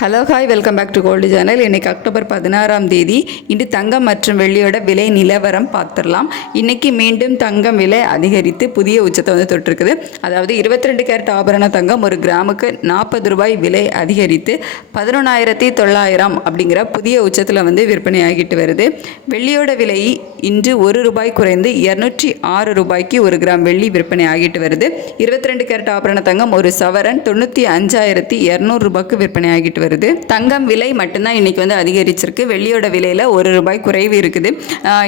Hello hi welcome back to gold channel. இன்றைக்கி October 16ஆம் தேதி. இன்று தங்கம் மற்றும் வெள்ளியோட விலை நிலவரம் பார்த்துடலாம். இன்றைக்கி மீண்டும் தங்கம் விலை அதிகரித்து புதிய உச்சத்தை தொட்டிருக்குது. அதாவது 22 கேரட் ஆபரண தங்கம் ஒரு கிராமுக்கு 40 ரூபாய் விலை அதிகரித்து 11,900 அப்படிங்கிற புதிய உச்சத்தில் விற்பனை ஆகிட்டு வருது. வெள்ளியோட விலை இன்று 1 ரூபாய் குறைந்து 206 ரூபாய்க்கு ஒரு கிராம் வெள்ளி விற்பனை ஆகிட்டு வருது. 22 கேரட் ஆபரண தங்கம் ஒரு சவரன் 95,200 ரூபாய்க்கு விற்பனை ஆகிட்டு வருது. தங்கம் விலை மட்டும்தான் இன்னைக்கு அதிகரிச்சிருக்கு. வெள்ளியோட விலையில 1 ரூபாய் குறைவு இருக்குது.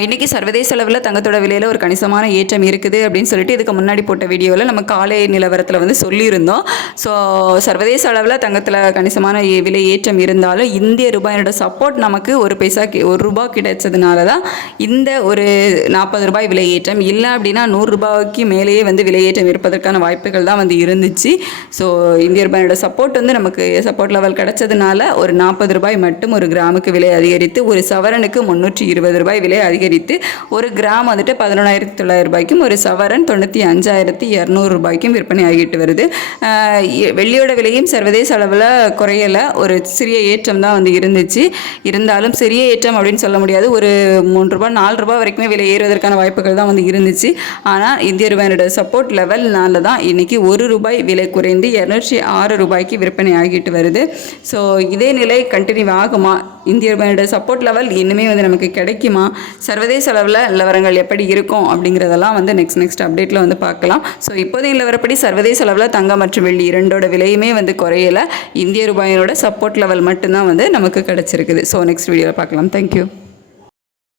இன்னைக்கு சர்வதேச அளவில் தங்கத்தோட விலையில ஒரு கணிசமான ஏற்றம் இருக்குது அப்படின்னு சொல்லிட்டு இதுக்கு முன்னாடி போட்ட வீடியோவில் நம்ம காலை நிலவரத்தில் சொல்லியிருந்தோம். ஸோ சர்வதேச அளவில் தங்கத்தில் கணிசமான விலை ஏற்றம் இருந்தாலும் இந்திய ரூபாயோட சப்போர்ட் நமக்கு 1 ரூபாய் கிடைச்சதுனால தான் இந்த ஒரு 40 ரூபாய் விலை ஏற்றம். இல்லை அப்படின்னா 100 ரூபாய்க்கு மேலேயே விலை ஏற்றம் இருப்பதற்கான வாய்ப்புகள் தான் இருந்துச்சு. ஸோ இந்திய ரூபாயோட சப்போர்ட் நமக்கு சப்போர்ட் லெவல் கிடைச்சதுனால ஒரு 40 ரூபாய் மட்டும் ஒரு கிராமுக்கு விலை அதிகரித்து ஒரு சவரனுக்கு 320 ரூபாய் விலை அதிகரித்து ஒரு கிராம் 11,900 ரூபாய்க்கும் ஒரு சவரன் 95,200 ரூபாய்க்கும் விற்பனை ஆகிட்டு வருது. வெள்ளியோட விலையும் சர்வதேச அளவில் குறையலை, ஒரு சிறிய ஏற்றம் தான் இருந்துச்சு. இருந்தாலும் சிறிய ஏற்றம் அப்படின்னு சொல்ல முடியாது. ஒரு 3 ரூபாய் 4 ரூபாய் வரைக்குமே விலை ஏறுவதற்கான வாய்ப்புகள் தான் இருந்துச்சு. ஆனால் இந்திய ரூபாயோட சப்போர்ட் லெவல்னால தான் இன்னைக்கு 1 ரூபாய் விலை குறைந்து 206 ரூபாய்க்கு விற்பனை ஆகிட்டு வருது. ஸோ இதே நிலை கண்டினியூ ஆகுமா? இந்திய ரூபாயோட சப்போர்ட் லெவல் இன்னுமே நமக்கு கிடைக்குமா? சர்வதேச அளவில் நிலவரங்கள் எப்படி இருக்கும் அப்படிங்கிறதெல்லாம் நெக்ஸ்ட் அப்டேட்டில் பார்க்கலாம். ஸோ இப்போதைய நிலவரப்படி சர்வதேச அளவில் தங்கம் மற்றும் வெள்ளி இரண்டோட விலையுமே குறையலை. இந்திய ரூபாயோட சப்போர்ட் லெவல் மட்டும்தான் நமக்கு கிடைச்சிருக்குது. ஸோ நெக்ஸ்ட் வீடியோவில் பார்க்கலாம். தேங்க்யூ.